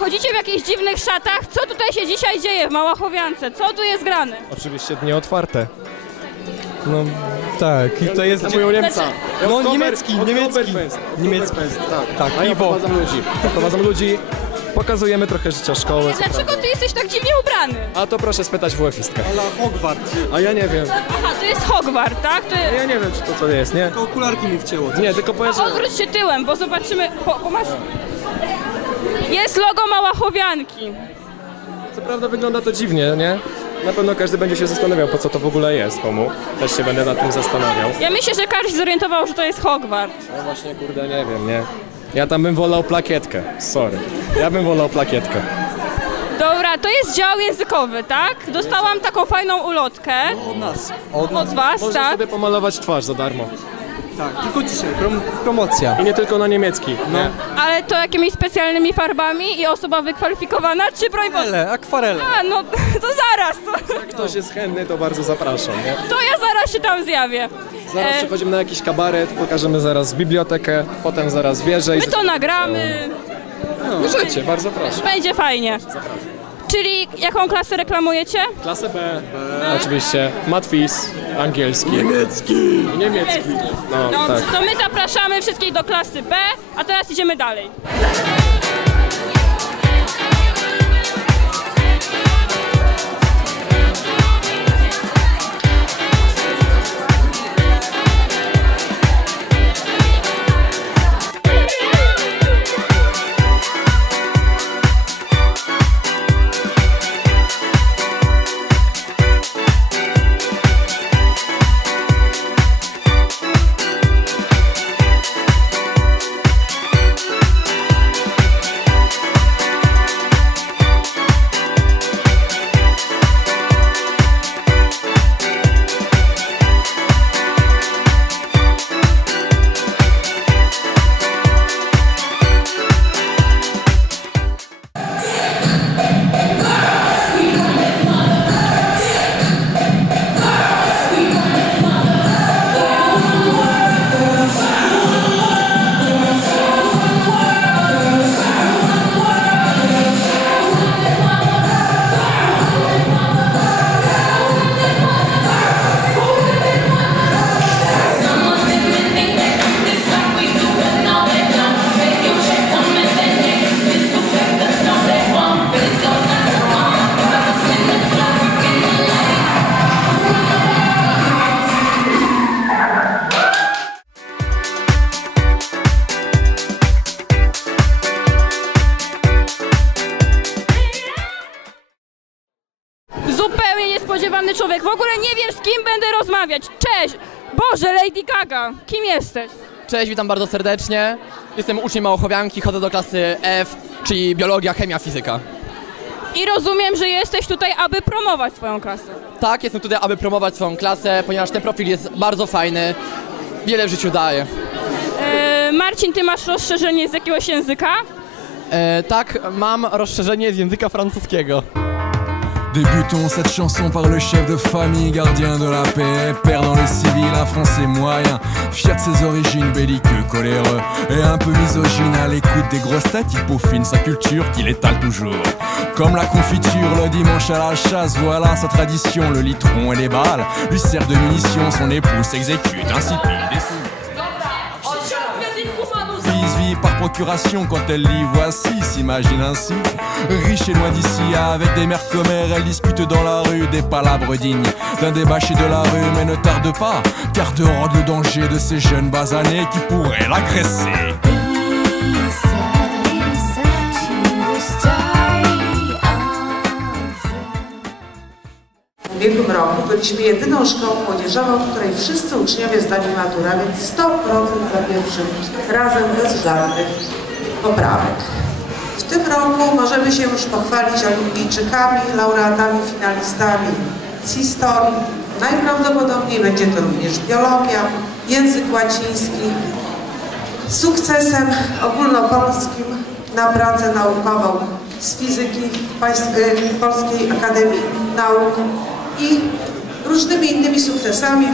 chodzicie w jakichś dziwnych szatach. Co tutaj się dzisiaj dzieje w Małachowiance? Co tu jest grane? Oczywiście dnie otwarte. No tak, i to jest... Mówią Niemca. No, Oktober- niemiecki, niemiecki. Niemiecki. Tak. Tak, A ja piwo. prowadzam ludzi. Prowadzam ludzi, pokazujemy trochę życia szkoły. co Dlaczego prawda. ty jesteś tak dziwnie ubrany? A to proszę spytać WF-istkę. Ale Hogwart. A ja nie wiem. Aha, to jest Hogwart, tak? To. Ja nie wiem, czy to co jest, nie? To okularki mi wcięło. Nie, tylko powiem, że... Odwróć się tyłem, bo zobaczymy. Po, po masz... Jest logo Małachowianki. Co prawda wygląda to dziwnie, nie? Na pewno każdy będzie się zastanawiał, po co to w ogóle jest, komu. Też się będę nad tym zastanawiał. Ja myślę, że każdy się zorientował, że to jest Hogwart. No właśnie, kurde, nie wiem, nie? Ja tam bym wolał plakietkę, sorry. Ja bym wolał plakietkę. Dobra, to jest dział językowy, tak? Dostałam taką fajną ulotkę Od nas. Od od nas. was, Można tak? sobie pomalować twarz za darmo. Tak, tylko dzisiaj. Prom promocja. I nie tylko na niemiecki, nie? Ale to jakimiś specjalnymi farbami i osoba wykwalifikowana, czy broń? Akwarele, akwarele. A, no to zaraz, Jak ktoś jest chętny, to bardzo zapraszam, nie? to ja zaraz się tam zjawię. Zaraz E, przechodzimy na jakiś kabaret, pokażemy zaraz bibliotekę, potem zaraz wieżę i... my to nagramy, Możecie, bardzo proszę. będzie fajnie. Czyli jaką klasę reklamujecie? Klasę B, oczywiście, matwis, angielski. Niemiecki. Niemiecki. No, Dobrze, tak. to my zapraszamy wszystkich do klasy B, a teraz idziemy dalej. Człowiek. W ogóle nie wiem z kim będę rozmawiać. Cześć! Boże, Lady Gaga, kim jesteś? Cześć, witam bardzo serdecznie. Jestem uczniem Małochowianki, chodzę do klasy F, czyli biologia, chemia, fizyka. I rozumiem, że jesteś tutaj, aby promować swoją klasę. Tak, jestem tutaj, aby promować swoją klasę, ponieważ ten profil jest bardzo fajny, wiele w życiu daje. E, Marcin, ty masz rozszerzenie z jakiegoś języka? E, tak, mam rozszerzenie z języka francuskiego. Débutons cette chanson par le chef de famille, gardien de la paix, père dans les civils, un français moyen, fier de ses origines, belliqueux, coléreux et un peu misogyne à l'écoute des grosses têtes, il peaufine sa culture qu'il étale toujours. Comme la confiture le dimanche à la chasse, voilà sa tradition, le litron et les balles. Lui servent de munitions, son épouse s'exécute ainsi des par procuration quand elle lit voici s'imagine ainsi. Riche et loin d'ici avec des mères commères Elle dispute dans la rue des palabres dignes D'un débâché de la rue mais ne tarde pas Car de rôde le danger de ces jeunes basanés Qui pourraient l'agresser roku byliśmy jedyną szkołą młodzieżową, w której wszyscy uczniowie zdali maturę, więc 100% za pierwszym razem bez żadnych poprawek. W tym roku możemy się już pochwalić olimpijczykami, laureatami, finalistami z historii. Najprawdopodobniej będzie to również biologia, język łaciński, sukcesem ogólnopolskim na pracę naukową z fizyki w y, Polskiej Akademii Nauk i różnymi innymi sukcesami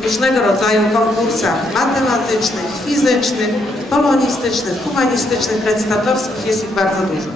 w różnego rodzaju konkursach matematycznych, fizycznych, polonistycznych, humanistycznych, recytatowskich jest ich bardzo dużo.